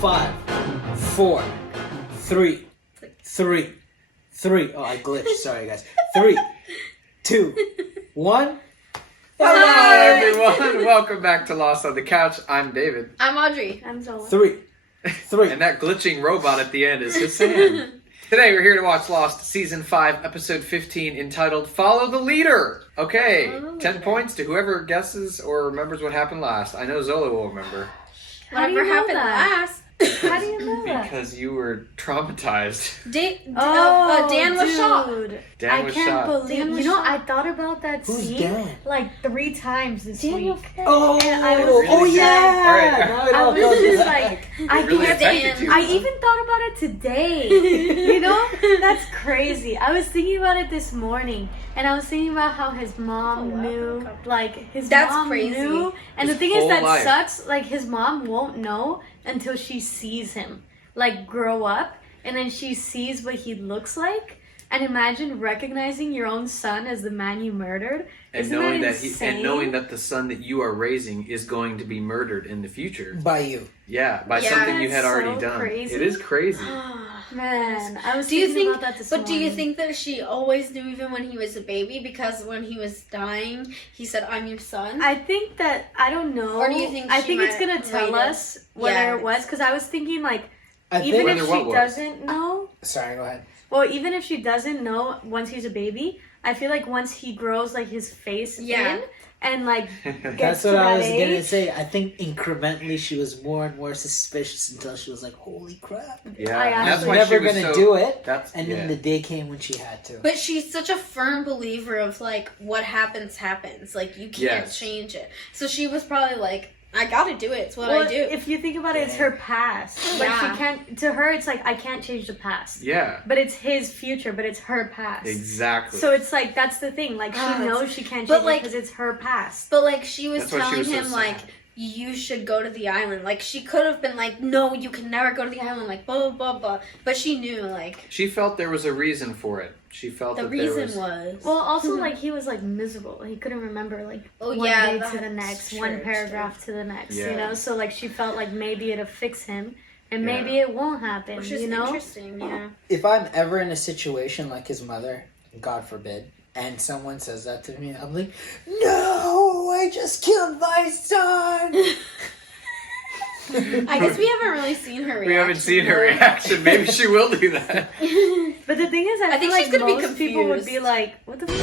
5, 4, 3, 3. Oh, I glitched. Sorry, guys. 3, 2, 1. Hello, everyone. Welcome back to Lost on the Couch. I'm David. I'm Audrey. I'm Zola. 3. And that glitching robot at the end is Hassan. Today we're here to watch Lost Season 5, Episode 15, entitled Follow the Leader. Okay, 10 points to whoever guesses or remembers what happened last. I know Zola will remember. Whatever happened last. How do you know that? Because you were traumatized. Dan was shot. Dan was shot. Believe. You know, I thought about that Who's scene Dan? like 3 times this week. Oh, And I was Really? yeah. All right. I was just like, I really can't affected you. I even thought about it today. You know, that's crazy. I was thinking about it this morning, and I was thinking about how his mom knew, like his That's mom crazy. knew. And His the thing is whole that life. sucks. Like his mom won't know until she sees him, like grow up, and then she sees what he looks like. And imagine recognizing your own son as the man you murdered. And Isn't knowing that that insane? knowing that the son that you are raising is going to be murdered in the future. By you. Yeah, by Yeah, something you had that's already so done. crazy. It is crazy. Man, I was Do you thinking think? about that this But do you morning. think that she always knew, even when he was a baby? Because when he was dying, he said, "I'm your son." I think that, I don't know. Or do you think I she think it's might gonna tell write it? us whether Yeah. it was, because I was thinking like, I even think. if Whether she what was? doesn't know, Sorry, go ahead. well, even if she doesn't know once he's a baby, I feel like once he grows like his face Yeah. in and like That's gets what to I that was gonna age, say. I think incrementally she was more and more suspicious until she was like, "Holy crap!" Yeah, I and I that's was why never she was gonna so, do it. That's And yeah. then the day came when she had to. But she's such a firm believer of like what happens. Like you can't Yes. change it. So she was probably like, "I gotta do it. It's what well, I do." if you think about it, it's her past. Like Yeah. she can't. To her, it's like I can't change the past. Yeah, But it's his future. But it's her past. exactly. So it's like that's the thing. Like she Ah, knows she can't but, change like- it because it's her past. But like she was That's why she telling was so him like, sad. you should go to the island. Like she could have been like, no, you can never go to the island. Like blah blah blah blah. But she knew like She felt there was a reason for it. She felt the that reason there was. Well, also like he was like miserable. He couldn't remember like Oh, one yeah, day to that's the next, true, one it's paragraph to the next. Yeah. You know, so like she felt like maybe it'll fix him, and Yeah. maybe it won't happen. which is you know, interesting. Yeah. If I'm ever in a situation like his mother, God forbid, and someone says that to me, I'm like, "No, I just killed my son." I guess we haven't really seen her reaction. We haven't seen her though. reaction. Maybe she will do that. but the thing is, I, think feel she's like gonna be most people would be confused. like, "What the? What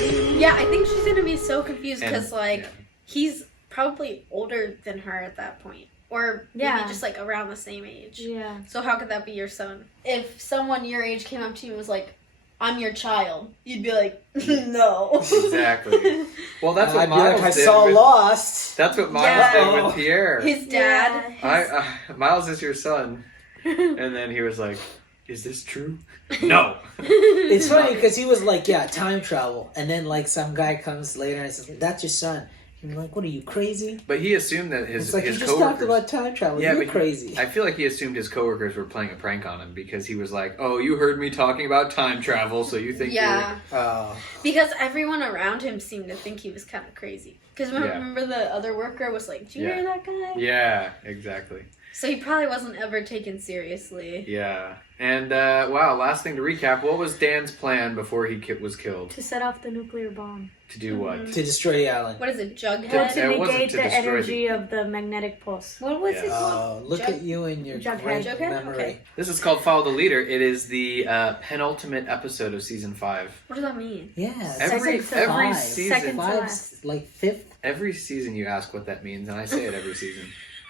do you mean?" Yeah, I think she's gonna be so confused because And- like yeah. he's probably older than her at that point, or maybe Yeah. just like around the same age. Yeah. So how could that be your son? If someone your age came up to you and was like, "I'm your child," you'd be like, "No." Exactly. Well, that's what I'd be Miles like, I did. saw with, Lost. That's what Miles Yeah. did with Pierre. His dad. Miles is your son, and then he was like, "Is this true?" No. It's funny because he was like, "Yeah, time travel," and then like some guy comes later and says, "That's your son." And you're like, "What are you, crazy?" But he assumed that his It's like his you just talked coworkers. about time travel. Yeah, You're but crazy. I feel like he assumed his coworkers were playing a prank on him because he was like, "Oh, you heard me talking about time travel, so you think Yeah, Oh, because everyone around him seemed to think he was kind of crazy. Because Yeah. remember the other worker was like, "Do you Yeah. hear that guy?" Yeah, exactly. So he probably wasn't ever taken seriously. Yeah. And wow, last thing to recap: what was Dan's plan before he was killed? To set off the nuclear bomb. To do what? to destroy the island. What is it, Or Jughead? to It wasn't negate to the destroy energy of the magnetic pulse. What was Yeah. it called? Oh, look Jug- at you and your Jughead. great Jughead? memory. Okay. This is called Follow the Leader. It is the penultimate episode of season 5. What does that mean? Yeah, Every Second to five. season, Second to Five's last. like fifth. every season you ask what that means, and I say it every season.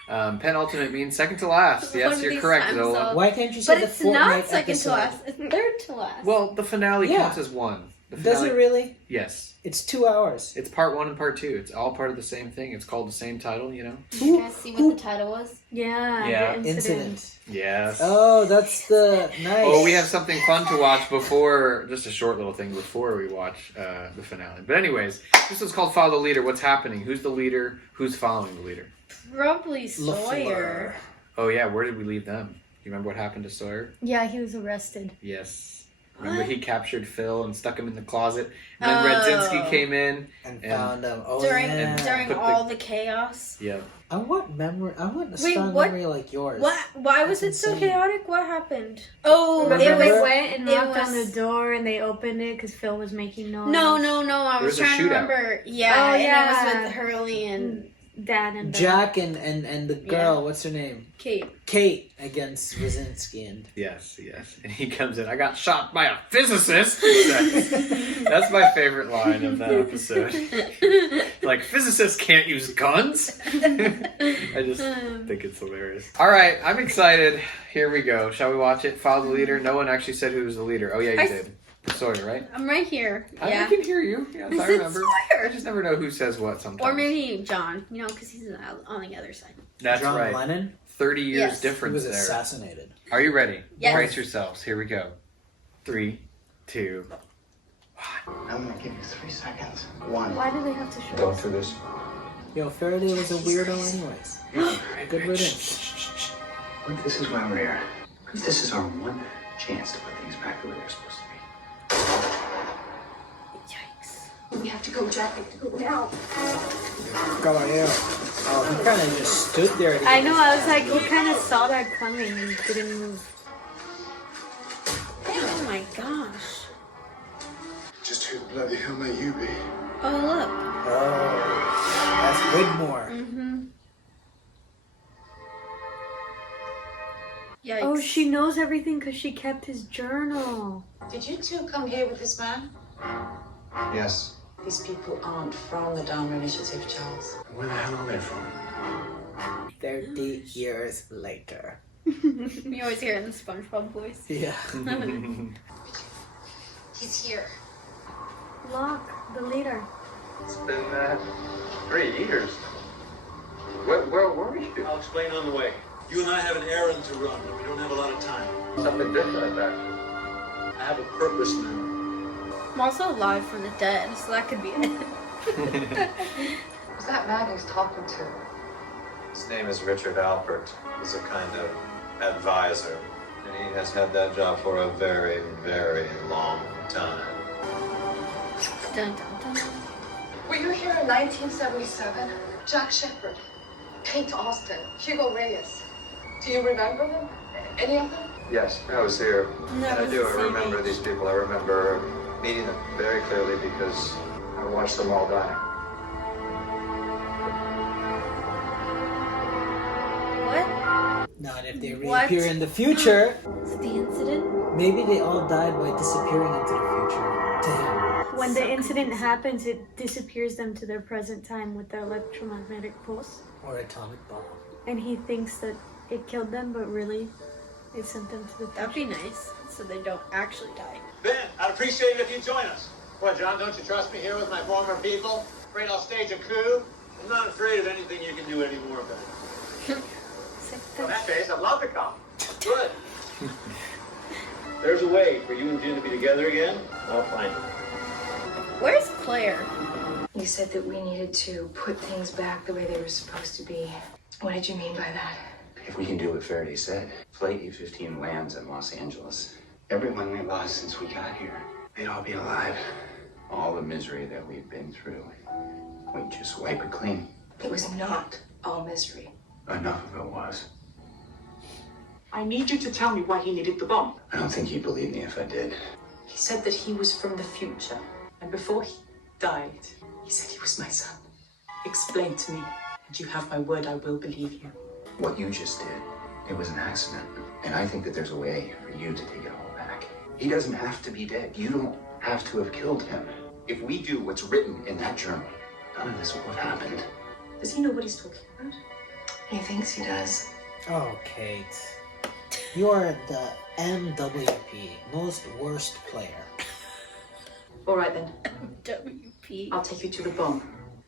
Penultimate means second to last. One Yes, of you're these correct, times, Zola. though. Why can't you say But the it's Fortnite not second episode? to last. It's third to last. Well, the finale Yeah. counts as one. The Does finale, it really? Yes. It's 2 hours. It's part 1 and part 2. It's all part of the same thing. It's called the same title, you know? Did you guys see what the title was? Yeah. Yeah. The Incident. Yes. Oh, that's the nice. Oh, we have something fun to watch before, just a short little thing before we watch the finale. But anyways, this is called Follow the Leader. What's happening? Who's the leader? Who's following the leader? Probably LaFleur. Sawyer. Oh yeah, where did we leave them? You remember what happened to Sawyer? Yeah, he was arrested. Yes. Remember What? he captured Phil and stuck him in the closet? And then Radzinski came in. And And- found him. Oh, during yeah. during Put the- all the chaos. Yep. I want a Wait, strong what- memory like yours. What? Why was it That's so insane. chaotic? What happened? Oh, Remember it they was. went and it knocked on was- the door and they opened it because Phil was making noise. No. I There was was a trying to shootout. remember. Yeah, Oh, and yeah. it was with Hurley and Dad and Jack and the girl, what's her name? Kate. Kate against Wazinski. And Yes. And he comes in. I got shot by a physicist. That's my favorite line of that episode. Like, physicists can't use guns. I just think it's hilarious. All right, I'm excited. Here we go. Shall we watch it? Follow the leader. No one actually said who was the leader. Oh, yeah, you did. Sawyer, right? I'm right here. I Yeah. can hear you. Yes, I said remember. Sawyer. I just never know who says what sometimes. Or maybe John. Because he's on the other side. That's John right. Lennon. 30 years Yes. He difference was there. assassinated. Are you ready? Yes. Brace yourselves. Here we go. 3, 2. I'm gonna give you 3 seconds. 1. Why do they have to show Go us? through this. Yo, Faraday was a weirdo anyways. Good riddance. Look, this is why we're here. This is our one chance to put things back the way they're supposed to be. Yikes. We have to go, Jack. We have to go now. Go on, yeah. Oh, he kind of just stood there. I know, I was like, he kind of saw that coming and didn't move. Oh my gosh. Just who the bloody hell may you be? Oh Oh, that's Widmore. look. Mm-hmm. Yikes. Oh, she knows everything because she kept his journal. Did you two come here with this man? Yes. These people aren't from the Dharma Initiative, Charles. Where the hell are they from? 30 years later. You always hear it in the SpongeBob voice. Yeah. He's here. Locke, the leader. It's been 3 years. Where were you? I'll explain on the way. You and I have an errand to run. We don't have a lot of time. Something different back. I have a purpose now. I'm also alive from the dead, so that could be it. Who's that man who's talking to? His name is Richard Alpert. He's a kind of advisor. And he has had that job for a very, very long time. Dun, dun, dun. Were you here in 1977? Jack Shepard, Kate Austin, Hugo Reyes. Do you remember them? Any of them? Yes, I was here. No, And I it's do. the I same remember age. these people. I remember meeting them very clearly because I watched them all die. What? Now, and if they What? reappear in the future, Is it the incident? maybe they all died by disappearing into the future to him. When the incident happens, it disappears them to their present time with the electromagnetic pulse. Or atomic bomb. And he thinks that it killed them, but really, it sent them to the That'd future. be nice, so they don't actually die. Ben, I'd appreciate it if you join us. What, John, don't you trust me here with my former people? Afraid I'll stage a coup? I'm not afraid of anything you can do anymore, Ben. In that case, I'd love to come. Good. There's a way for you and Jim to be together again. I'll find it. Where's Claire? You said that we needed to put things back the way they were supposed to be. What did you mean by that? If we can do what Faraday said, Flight E15 lands in Los Angeles. Everyone we lost since we got here, they'd all be alive. All the misery that we've been through, we just wipe it clean. It was not all misery. Enough of it was. I need you to tell me why he needed the bomb. I don't think you'd believe me if I did. He said that he was from the future. And before he died, he said he was my son. Explain to me, and you have my word, I will believe you. What you just did, it was an accident. And I think that there's a way for you to take it all back. He doesn't have to be dead. You don't have to have killed him. If we do what's written in that journal, none of this would have happened. Does he know what he's talking about? He thinks he does. Oh, Kate. You are the MWP, most worst player. All right then, WP. I'll take you to the bomb.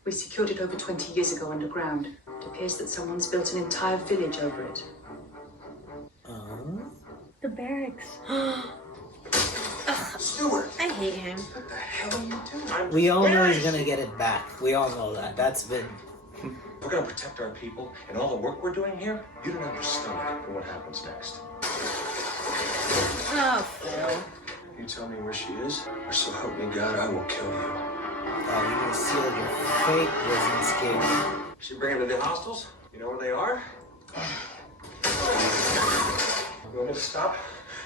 We secured it over 20 years ago underground. It appears that someone's built an entire village over it. The barracks. Stewart, I hate him. what the hell are you doing? We all know he's gonna get it back. We all know that. That's been. We're gonna protect our people and all the work we're doing here. You don't have your stomach for what happens next. Oh, Phil. You tell me where she is, or so help me God, I will kill you. You will seal your fate, Wisenscape. She bring them to the hostels? You know where they are? You want me to stop?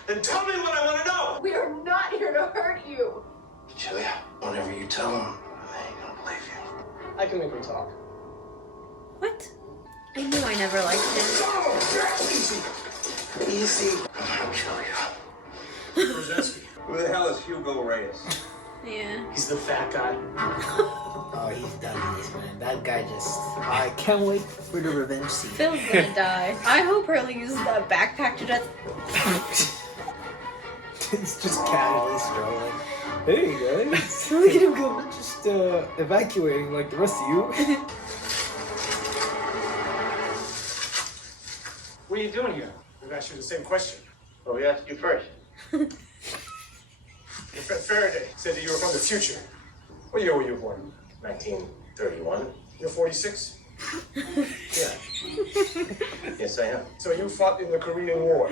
Then tell me what I want to know! We are not here to hurt you. Julia, whenever you tell him, they ain't gonna believe you. I can make them talk. What? I knew I never liked him. Easy. I'm gonna kill you. Who the hell is Hugo Reyes? Yeah. He's the fat guy. Oh, he's done this, man. That guy just... I can't wait for the revenge scene. Phil's gonna die. I hope Hurley uses that backpack to death. It's just casually strolling. Hey guys, look at him go. We're just evacuating like the rest of you. What are you doing here? We've asked you the same question. Oh, we asked you first. Your friend Faraday said that you were from the future. What year were you born? 1931. You're 46? Yeah. Yes, I am. So you fought in the Korean War.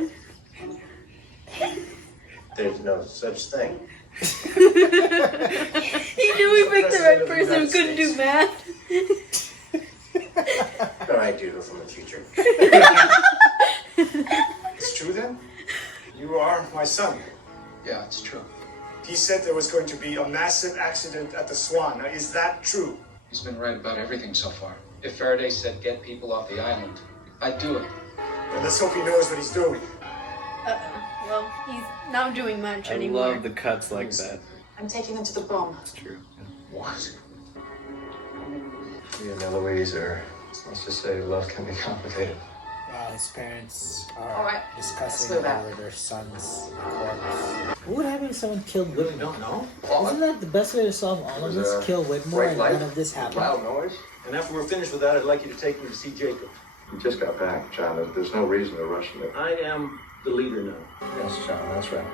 There's no such thing. He knew he picked the right person who couldn't do math. All right, dude, we're from the future. It's true then? You are my son. Yeah, it's true. He said there was going to be a massive accident at the Swan. Now, is that true? He's been right about everything so far. If Faraday said get people off the island, I'd do it. Then let's hope he knows what he's doing. Well, he's not doing much I anymore. love the cuts like that. I'm taking them to the bomb. It's true. What? Me and Eloise are, let's just say, love can be complicated. His parents are Alright, discussing slow down. over their son's corpse. What would happen if someone killed Whitmore? Don't know. Isn't that the best way to solve all of this? Kill Whitmore and none of this happen? Loud noise. And after we're finished with that, I'd like you to take me to see Jacob. You just got back, John. There's no reason to rush him. I am the leader now. Yes, John, that's right.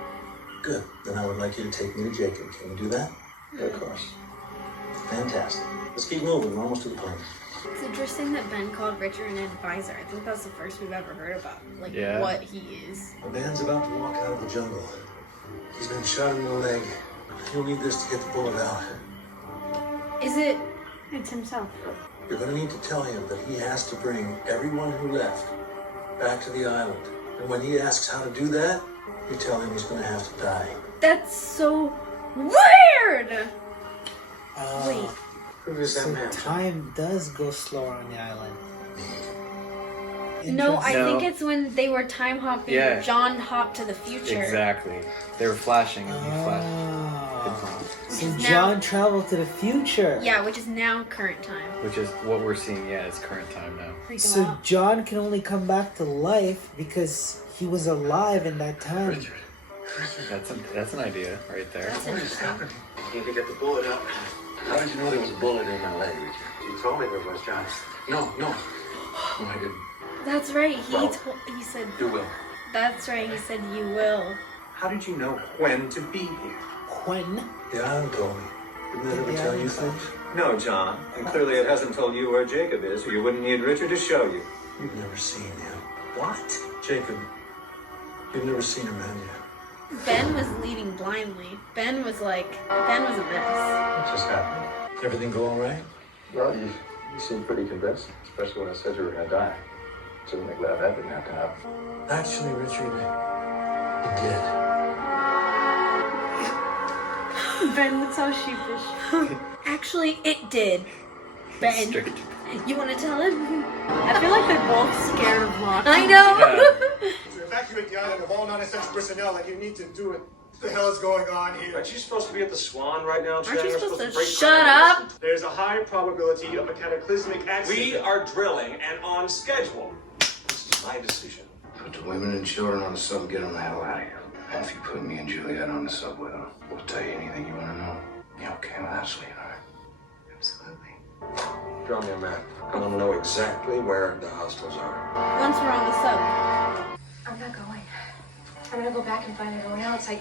Good. Then I would like you to take me to Jacob. Can you do that? Yeah, of course. Fantastic. Let's keep moving. We're almost to the plane. It's interesting that Ben called Richard an advisor. I think that's the first we've ever heard about, what he is. A man's about to walk out of the jungle. He's been shot in the leg. He'll need this to get the bullet out. Is it? It's himself. You're going to need to tell him that he has to bring everyone who left back to the island. And when he asks how to do that, you tell him he's going to have to die. That's so weird! Wait. Who is that So man? time does go slower on the island. No, I No. think it's when they were time hopping. Yeah. John hopped to the future. Exactly. They were flashing and he flashed. Oh. So Now- John traveled to the future. Yeah, which is now current time. Which is what we're seeing, yeah, it's current time now. Freak him So out. John can only come back to life because he was alive in that time. That's an idea right there. That's interesting. You need to get the bullet out. How did you know there was a bullet in my leg, Richard? You told me there was, John. No. No, I didn't. That's right. Well, He said. You will. That's right. He said you will. How did you know when to be here? When? The island told me. Didn't that ever The tell you island things? No, John. And clearly it hasn't told you where Jacob is, or you wouldn't need Richard to show you. You've never seen him. What? Jacob, you've never seen him, have you? Ben was leading blindly. Ben was a mess. What just happened? Everything go all right? Well, you seem pretty convinced, especially when I said you were going to die. Certainly glad that didn't have to happen. Actually, Richard, it did. Ben looks so sheepish. Actually, it did. Ben, Straight. you want to tell him? I feel like they're both scared of Locke. I know. To evacuate the island of all non-essential personnel like you need to do it. What the hell is going on here? Aren't you supposed to be at the Swan right now, Chad? Aren't you We're supposed to break shut ground. up? There's a high probability of a cataclysmic accident. We are drilling and on schedule. This is my decision. Put the women and children on the sub and get them the hell out of here. And if you put me and Juliet on the sub with them, we'll tell you anything you want to know. You okay with that, sweetheart? Absolutely. Draw me a map. I want to know exactly where the hostels are. Once we're on the sub. I'm not going. I'm gonna go back and find everyone else. I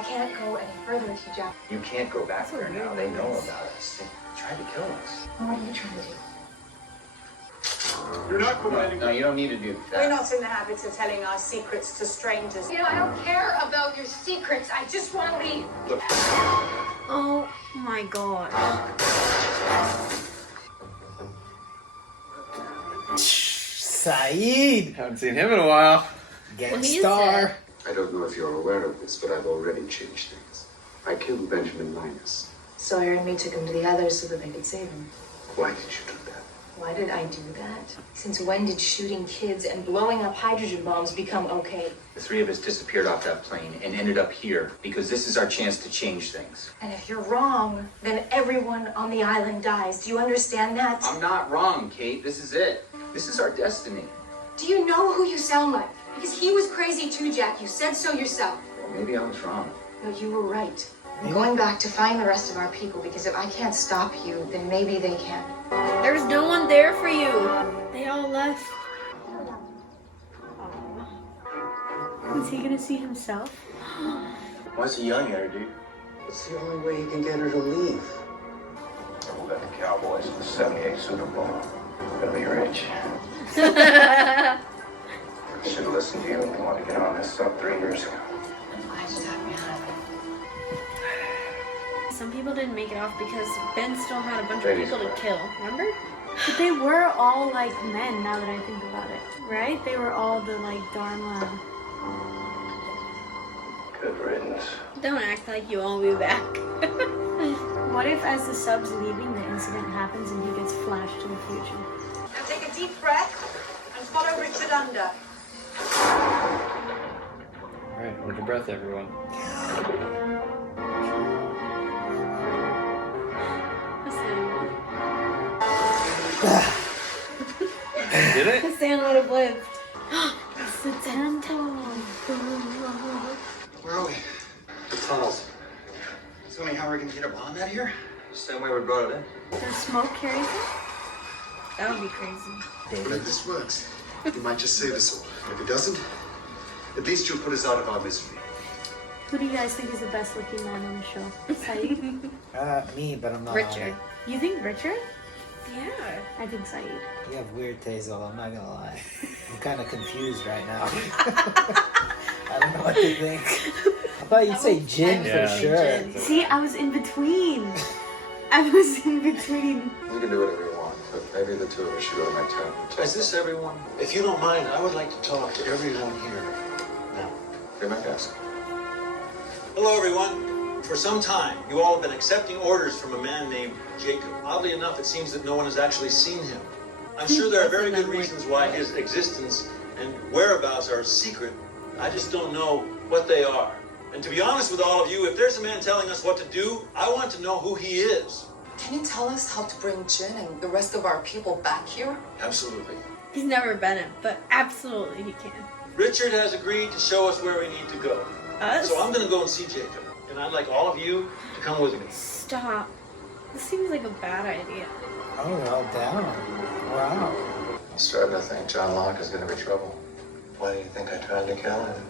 can't go any further with you, Jack. You can't go back there now. They know about us. They tried to kill us. What are you trying to do? You're not going anywhere. No, you don't need to do that. We're not in the habit of telling our secrets to strangers. You know, I don't care about your secrets. I just want to leave. Oh my god. Saeed! Haven't seen him in a while. Gangstar. I don't know if you're aware of this, but I've already changed things. I killed Benjamin Linus. Sawyer and me took him to the others so that they could save him. Why did you do that? Why did I do that? Since when did shooting kids and blowing up hydrogen bombs become okay? The three of us disappeared off that plane and ended up here because this is our chance to change things. And if you're wrong, then everyone on the island dies. Do you understand that? I'm not wrong, Kate. This is it. This is our destiny. Do you know who you sound like? Because he was crazy too, Jack. You said so yourself. Well, maybe I was wrong. No, you were right. I'm going back to find the rest of our people because if I can't stop you, then maybe they can. There's no one there for you. They all left. Is he gonna see himself? Why's he yelling at her, dude? It's the only way you can get her to leave. We'll let the Cowboys in the 78 Super Bowl. We're gonna be rich. I should have listened to you when you wanted to get on this stuff 3 years ago. I just have me on. Some people didn't make it off because Ben still had a bunch of people to kill. Remember? But they were all like men, now that I think about it. Right? They were all the like Dharma. Good riddance. Don't act like you won't be back. What if as the sub's leaving, the incident happens and he gets flashed to the future? Now take a deep breath and follow Richard under. Alright, hold your breath, everyone. Did it? Hassan would have lived. It's the temple. Where are we? The tunnels. Tell me how we're gonna get a bomb out of here? Same way we brought it in. Does smoke carry it? That would be crazy. But if this works, it might just save us all. If it doesn't, at least you'll put us out of our misery. Who do you guys think is the best looking man on the show? Saeed? Me, but I'm not. Richard. You think Richard? Yeah. I think Saeed. You have weird taste, though. I'm not gonna lie. I'm kind of confused right now. I don't know what to think. I thought you'd say gin for sure. See, I was in between. I was in between. We can do whatever we want, but maybe the two of us should go to my tent. Is this everyone? If you don't mind, I would like to talk to everyone here now. Be my guest. Hello, everyone. For some time, you all have been accepting orders from a man named Jacob. Oddly enough, it seems that no one has actually seen him. I'm sure there are very good reasons why his existence and whereabouts are secret. I just don't know what they are. And to be honest with all of you, if there's a man telling us what to do, I want to know who he is. Can you tell us how to bring Jin and the rest of our people back here? Absolutely. He's never been it, but absolutely he can. Richard has agreed to show us where we need to go. Us? So I'm going to go and see Jacob. And I'd like all of you to come with me. Stop. This seems like a bad idea. Oh, well, down. Wow. I'm starting to think John Locke is going to be trouble. Why do you think I tried to kill him?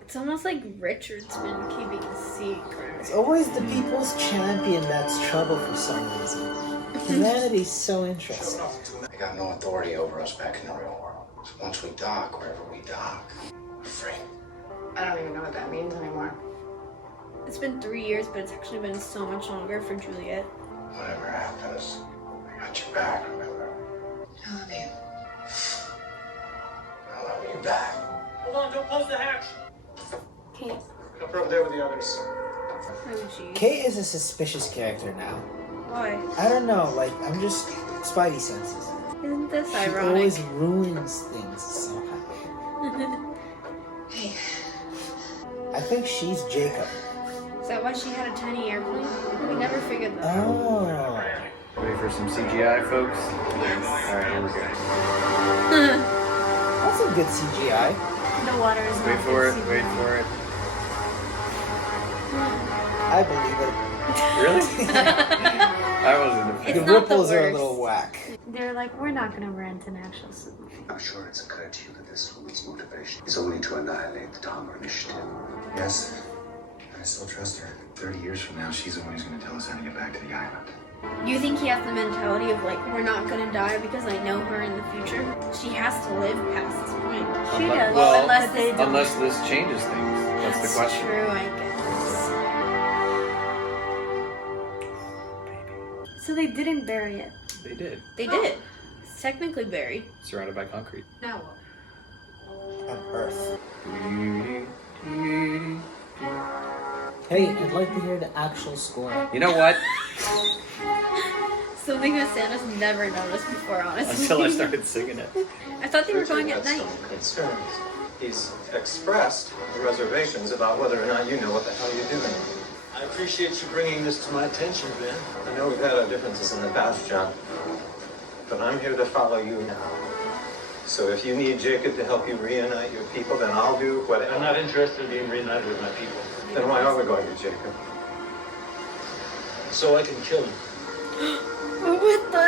It's almost like Richard's been keeping a secret. It's always the people's champion that's trouble for some reason. Humanity's so interesting. They got no authority over us back in the real world. So once we dock, wherever we dock, we're free. I don't even know what that means anymore. It's been 3 years, but it's actually been so much longer for Juliet. Whatever happens, I got your back, remember? I love you. I love you back. Hold on, don't close the hatch. Kate. Come over there with the others. Oh, jeez. Kate is a suspicious character now. Why? I don't know, like, I'm just Spidey senses. Isn't this She ironic? always ruins things somehow. Hey. I think she's Jacob. Is that why she had a tiny airplane? We never figured that out. Oh. Ready for some CGI, folks? Yes. Alright, here we go. That's some good CGI. The water is Wait not for it, good wait CGI. for it. I believe it. Really? I wasn't a It's The not ripples the are a worst. little whack. They're like, we're not gonna rent an actual suit. I'm sure it's occurred to you that this woman's motivation is only to annihilate the Dahmer initiative. Yes, I still trust her. 30 years from now, she's the one who's going to tell us how to get back to the island. Do you think he has the mentality of like, we're not gonna die because I know her in the future? She has to live past this point. She does. Well, unless this changes things. That's the question. True, I guess. So they didn't bury it. They did. They did. It's technically buried. Surrounded by concrete. Now what? On Earth. Hey, I'd like to hear the actual score. You know what? Something that Santa's never noticed before, honestly. Until I started singing it. I thought they were Richard going at has night. some concerns. He's expressed reservations about whether or not you know what the hell you're doing. I appreciate you bringing this to my attention, Ben. I know we've had our differences in the past, John, but I'm here to follow you now. So if you need Jacob to help you reunite your people, then I'll do whatever. I'm not interested in being reunited with my people. Then why are we going to Jacob? So I can kill him. What the?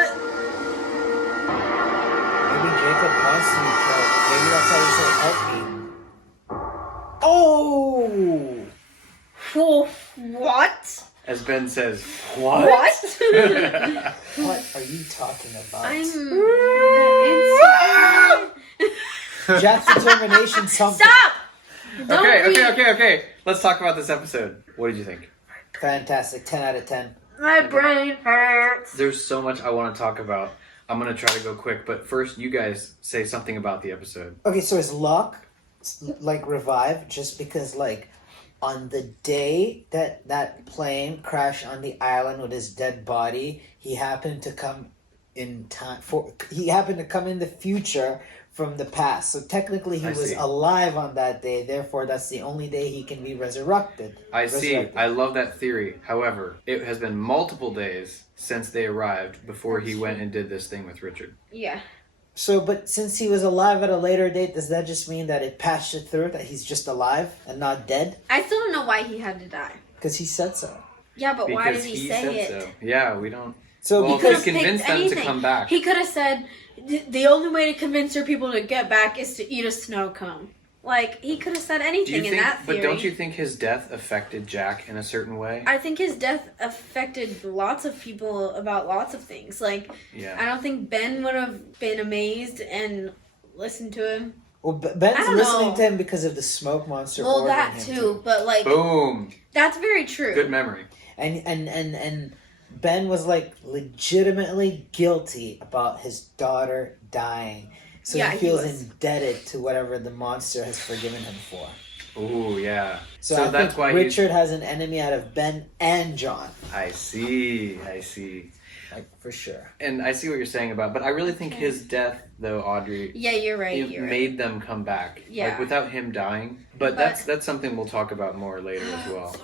Maybe Jacob wants to be killed. Maybe that's how he said, help me. Oh! What? As Ben says, what? What are you talking about? Jack's determination something. Stop! Okay. Let's talk about this episode. What did you think? Fantastic. 10 out of 10. My brain hurts. There's so much I want to talk about. I'm going to try to go quick, but first you guys say something about the episode. Okay, so is Locke like revived just because like on the day that plane crashed on the island with his dead body, he happened to come in time he happened to come in the future from the past. So technically he was alive on that day, therefore that's the only day he can be resurrected. I see. I love that theory. However, it has been multiple days since they arrived before he went and did this thing with Richard. Yeah. So, but since he was alive at a later date, does that just mean that it passed it through, that he's just alive and not dead? I still don't know why he had to die. Because he said so. Yeah, but why did Because he said say it? so. Yeah, we don't. So well, because to convince them to come back. He could have said, the only way to convince your people to get back is to eat a snow cone. Like, he could have said anything in that theory. But don't you think his death affected Jack in a certain way? I think his death affected lots of people about lots of things. Like, yeah. I don't think Ben would have been amazed and listened to him. Well, Ben's listening to him because of the smoke monster. Well, that too, but like... Boom. That's very true. Good memory. And Ben was like legitimately guilty about his daughter dying. So Yeah, he feels he was. indebted to whatever the monster has forgiven him for. Ooh, yeah. So I that's think why Richard has an enemy out of Ben and John. I see. Like, for sure. And I see what you're saying about, but I really think his death, though, Audrey. Yeah, you're right. It made them come back. Yeah. Like without him dying. But that's something we'll talk about more later as well.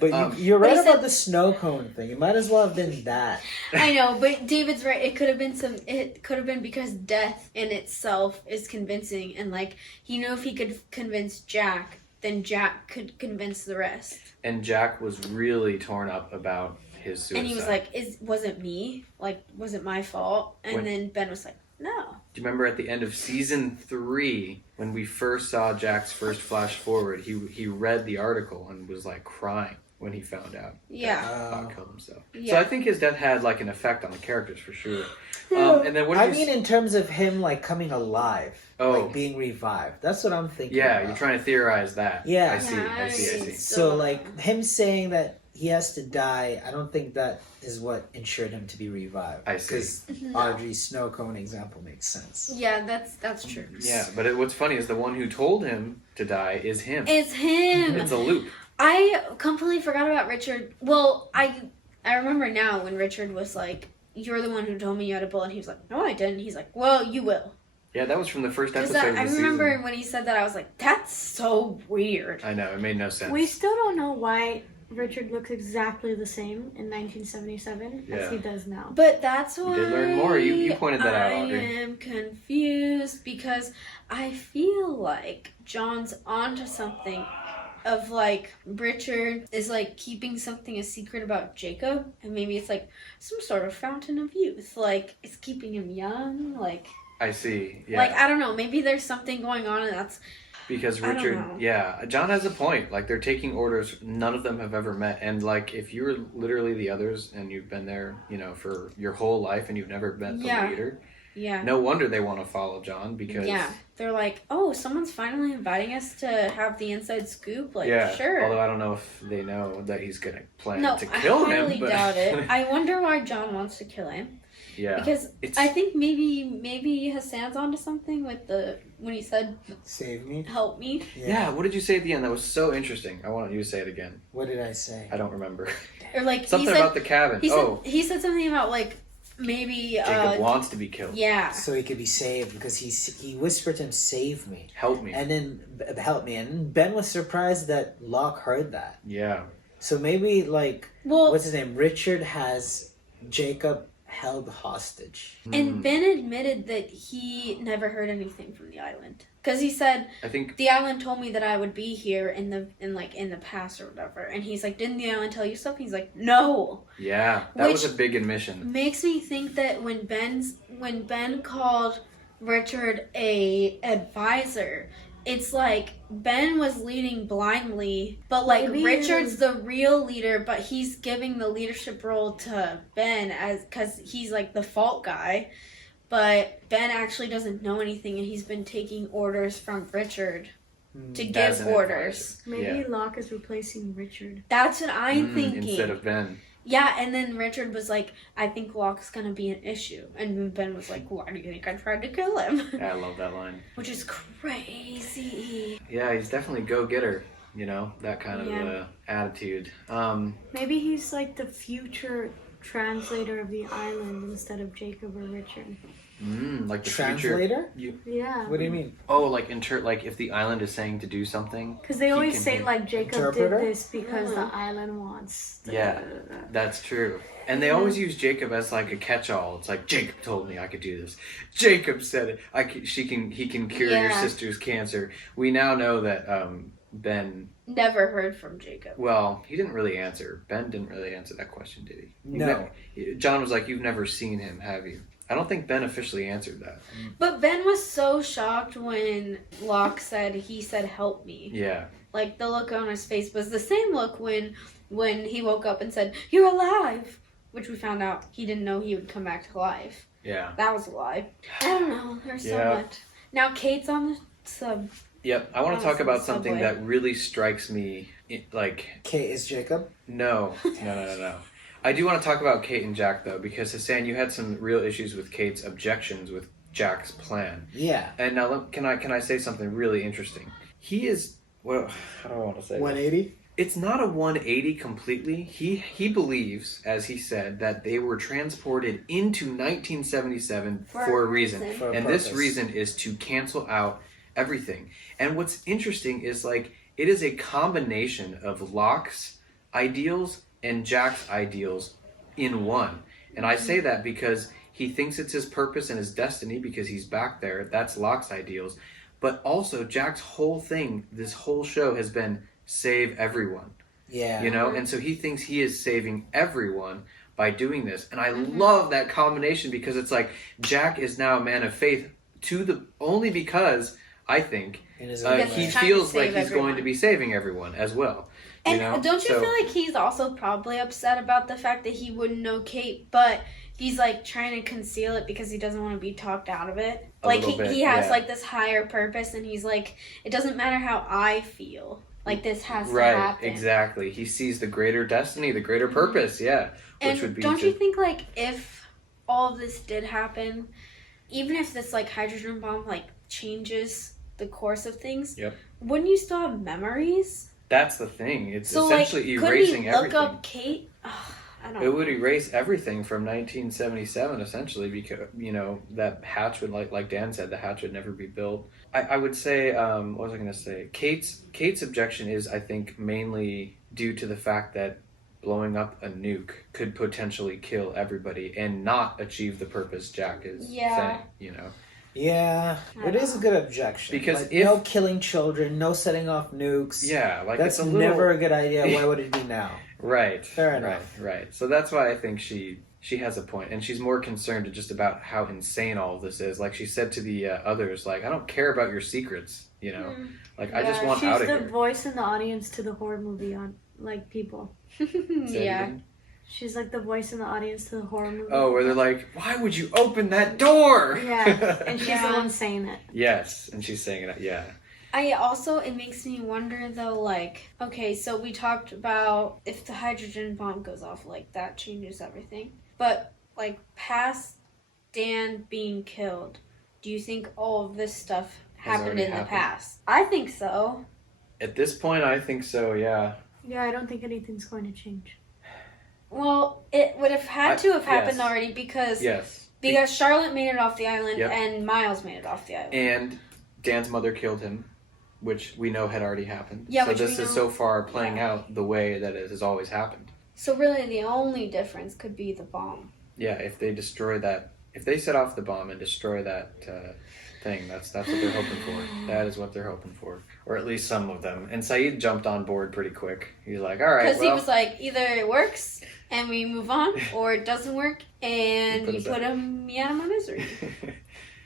But you're right about the snow cone thing. It might as well have been that. I know, but David's right. It could have been because death in itself is convincing, and like he knew if he could convince Jack, then Jack could convince the rest. And Jack was really torn up about his suicide. And he was like, was it me? Like, was it my fault? And then Ben was like, no. Do you remember at the end of season 3 when we first saw Jack's first flash forward? He read the article and was like crying when he found out. Yeah. That Bob killed himself. Yeah. So I think his death had like an effect on the characters for sure. And then I mean, in terms of him like coming alive, like being revived. That's what I'm thinking. Yeah, about. you're trying to theorize that. Yeah. I see. So like him saying that he has to die, I don't think that is what ensured him to be revived. I see. Because Audrey's snow cone example makes sense. Yeah, that's true. Yeah, but what's funny is the one who told him to die is him. It's him. It's a loop. I completely forgot about Richard. Well, I remember now when Richard was like, "You're the one who told me you had a bullet." And he was like, "No, I didn't." He's like, "Well, you will." Yeah, that was from the first episode of the I season. remember when he said that, I was like, "That's so weird." I know, it made no sense. We still don't know why Richard looks exactly the same in 1977 as he does now. But that's why We did learn more. You pointed that out, Audrey. I am confused because I feel like John's onto something. Of like Richard is like keeping something a secret about Jacob, and maybe it's like some sort of fountain of youth, like it's keeping him young, like I see. Yeah. like I don't know, maybe there's something going on, and that's Because I don't Richard, know. yeah, John has a point. Like, they're taking orders none of them have ever met. And, like, if you were literally the others and you've been there, you know, for your whole life and you've never met the Yeah. leader, Yeah. no wonder they want to follow John because... Yeah. They're like, oh, someone's finally inviting us to have the inside scoop. Like, yeah, sure. although I don't know if they know that he's going to plan No, to kill I highly him. But... doubt it. I wonder why John wants to kill him. yeah. Because it's... I think maybe Hassan's onto something with when he said, Save me. help me. Yeah, what did you say at the end? That was so interesting. I want you to say it again. What did I say? I don't remember. Or like, Something he said, about the cabin. he said something about like, maybe... Jacob wants to be killed. Yeah. So he could be saved because he whispered to him, "Save me, Help me. and then help me." And Ben was surprised that Locke heard that. Yeah. So maybe like, Well, what's his name? Richard has Jacob held hostage. and Ben admitted that he never heard anything from the island. Because he said, I think the island told me that I would be here in the past or whatever. And he's like, didn't the island tell you something? He's like, no. yeah, that was Which a big admission. Makes me think that when Ben called Richard a advisor, it's like Ben was leading blindly, but like Maybe Richard's the real leader, but he's giving the leadership role to Ben because he's like the fault guy. But Ben actually doesn't know anything, and he's been taking orders from Richard to As give an orders. Maybe Yeah. Locke is replacing Richard. That's what I'm thinking. Instead of Ben. Yeah, and then Richard was like, I think Locke's gonna be an issue. And then Ben was like, why do you think I tried to kill him? Yeah, I love that line. Which is crazy. Yeah, he's definitely go-getter. You know, that kind of Yeah. attitude. Maybe he's like the future translator of the island instead of Jacob or Richard. Like the Translator? future. Yeah. What do you mean? Oh, like like if the island is saying to do something. Because they he always can- say like Jacob Interpreter? did this because the island wants. Yeah, that's true. And they always use Jacob as like a catch-all. It's like, Jacob told me I could do this. Jacob said it. He can cure your Yeah. sister's cancer. We now know that Ben. Never heard from Jacob. Well, he didn't really answer. Ben didn't really answer that question, did he? No. John was like, "You've never seen him, have you?" I don't think Ben officially answered that. But Ben was so shocked when Locke said, help me. Yeah. Like, the look on his face was the same look when he woke up and said, you're alive! Which we found out he didn't know he would come back to life. Yeah. That was a lie. I don't know. There's so Yeah. much. Now Kate's on the sub. Yep. I want to That talk was about the something subway. that really strikes me. Kate is Jacob. No. I do want to talk about Kate and Jack, though, because Hassan, you had some real issues with Kate's objections with Jack's plan. Yeah. And now, can I say something really interesting? He is, well, how do I want to say 180. It's not a 180 completely. He believes, as he said, that they were transported into 1977 for a reason. For a And this purpose. reason is to cancel out everything. And what's interesting is, like, it is a combination of Locke's ideals and Jack's ideals in one. And I say that because he thinks it's his purpose and his destiny because he's back there. That's Locke's ideals. But also, Jack's whole thing, this whole show has been save everyone. Yeah. You know? And so he thinks he is saving everyone by doing this. And I love that combination because it's like Jack is now a man of faith only because I think In his he own way. He's trying to feels like save he's going everyone. to be saving everyone as well. And you know? don't you So- feel like he's also probably upset about the fact that he wouldn't know Kate, but he's like trying to conceal it because he doesn't want to be talked out of it? A Like little bit, he has yeah. like this higher purpose, and he's like, it doesn't matter how I feel. Like this has to Right, happen. exactly. He sees the greater destiny, the greater purpose, yeah. And Which would be don't you think like if all of this did happen, even if this like hydrogen bomb like changes the course of things, Yep. wouldn't you still have memories? That's the thing. It's So essentially like, erasing couldn't he look everything. up Kate? Ugh, I don't It know. would erase everything from 1977, essentially, because that hatch would, like Dan said, the hatch would never be built. I would say, what was I going to say? Kate's objection is, I think, mainly due to the fact that blowing up a nuke could potentially kill everybody and not achieve the purpose Jack is saying. Yeah, it is a good objection. Because like, if- no killing children, no setting off nukes. Yeah, like that's it's a little... never a good idea. Why would it be now? Right. Fair enough. Right. So that's why I think she She has a point, and she's more concerned just about how insane all of this is. Like she said to the others, like, I don't care about your secrets, you know? Like, I just want out of here. She's the voice in the audience to the horror movie on, like, people. Yeah. She's like the voice in the audience to the horror movie. Oh, where they're like, why would you open that door? Yeah, and she's the one saying it. Yes, and she's saying it, yeah. It makes me wonder though, like, okay, so we talked about if the hydrogen bomb goes off, like, that changes everything. But, like, past Dan being killed, do you think all of this stuff happened in the past? I think so. At this point, I think so, yeah. Yeah, I don't think anything's going to change. Well, it would have had to have happened already because Charlotte made it off the island and Miles made it off the island. And Dan's mother killed him, which we know had already happened. Yeah, so this is so far playing out the way that it has always happened. So really the only difference could be the bomb. Yeah, if they destroy that, if they set off the bomb and destroy that thing, that's what they're hoping for. That is what they're hoping for. Or at least some of them. And Saeed jumped on board pretty quick. He's like, all right, because he was like, either it works and we move on, or it doesn't work and we put him out of my misery.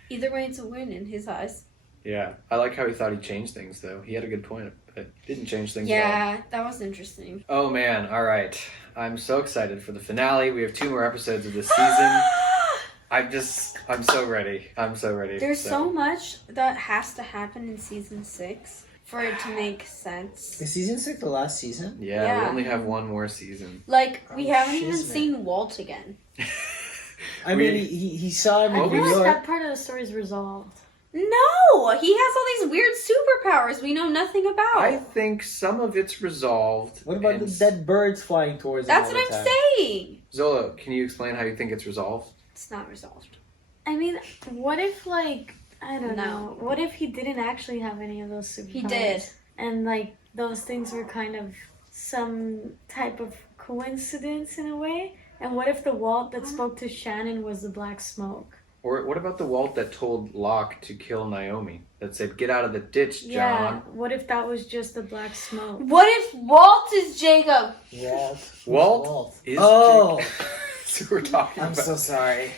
Either way, it's a win in his eyes. Yeah, I like how he thought he changed things, though. He had a good point, but didn't change things at all. Yeah, that was interesting. Oh, man. All right. I'm so excited for the finale. We have 2 more episodes of this season. I'm so ready. I'm so ready. There's so much that has to happen in season 6 for it to make sense. Is season 6 the last season? Yeah, we only have 1 more season. Like, we haven't even seen Walt again. I mean, he saw him in New I feel York. like that part of the story is resolved. No! He has all these weird superpowers we know nothing about. I think some of it's resolved. What about the dead birds flying towards him? That's what I'm saying! Zola, can you explain how you think it's resolved? It's not resolved. I mean, what if, like, I don't know. What if he didn't actually have any of those superpowers? He did. And, like, those things were kind of some type of coincidence in a way? And what if the Walt that spoke to Shannon was the black smoke? Or what about the Walt that told Locke to kill Naomi? That said, get out of the ditch, John. Yeah, what if that was just the black smoke? What if Walt is Jacob? Yeah. Walt is Jacob. That's who we're talking about. I'm so sorry.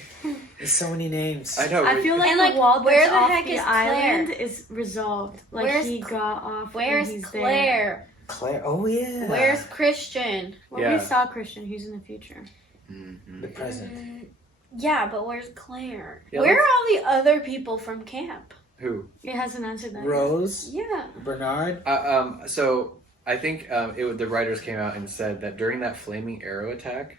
There's so many names. I know. I feel like and the Walt where that's the off heck the is island Claire? is resolved. Like, he got off Where's and he's Claire? Claire. Oh, yeah. Where's Christian? Well, we saw Christian. He's in the future. Mm-hmm. The present. Yeah, but where's Claire? Yeah, Where are all the other people from camp? Who? It hasn't answered that Rose? Yeah. Bernard? So I think the writers came out and said that during that flaming arrow attack,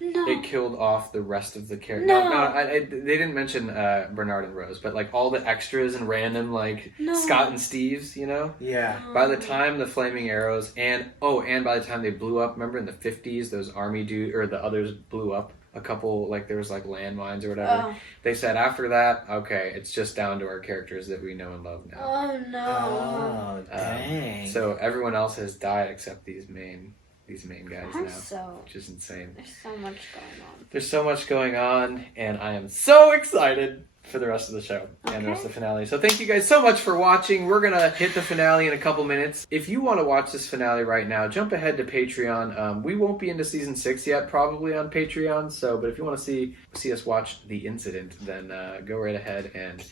No. it killed off the rest of the characters. No. They didn't mention Bernard and Rose, but like all the extras and random like No. Scott and Steve's, you know? Yeah. By the time the flaming arrows and by the time they blew up, remember in the 50s, those army the others blew up a couple, like there was like landmines or whatever. Oh. They said after that, okay, it's just down to our characters that we know and love now. Oh no. Oh, dang. So everyone else has died except these main guys So which is insane. there's so much going on. There's so much going on, and I am so excited for the rest of the show and the rest of the finale. So thank you guys so much for watching. We're gonna hit the finale in a couple minutes. If you want to watch this finale right now, jump ahead to Patreon. We won't be into season 6 yet, probably on Patreon. So, but if you want to see us watch the incident, then go right ahead and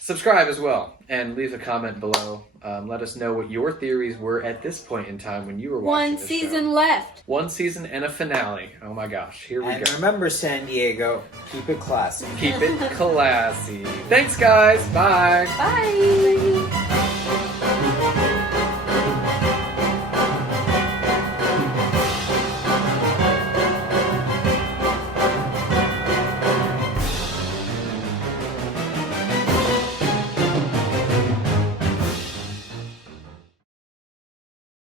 subscribe as well, and leave a comment below. Let us know what your theories were at this point in time when you were watching One season left. 1 season and a finale. Oh my gosh, here we And go. remember, San Diego, keep it classy. Keep it classy. Thanks, guys. Bye. Bye.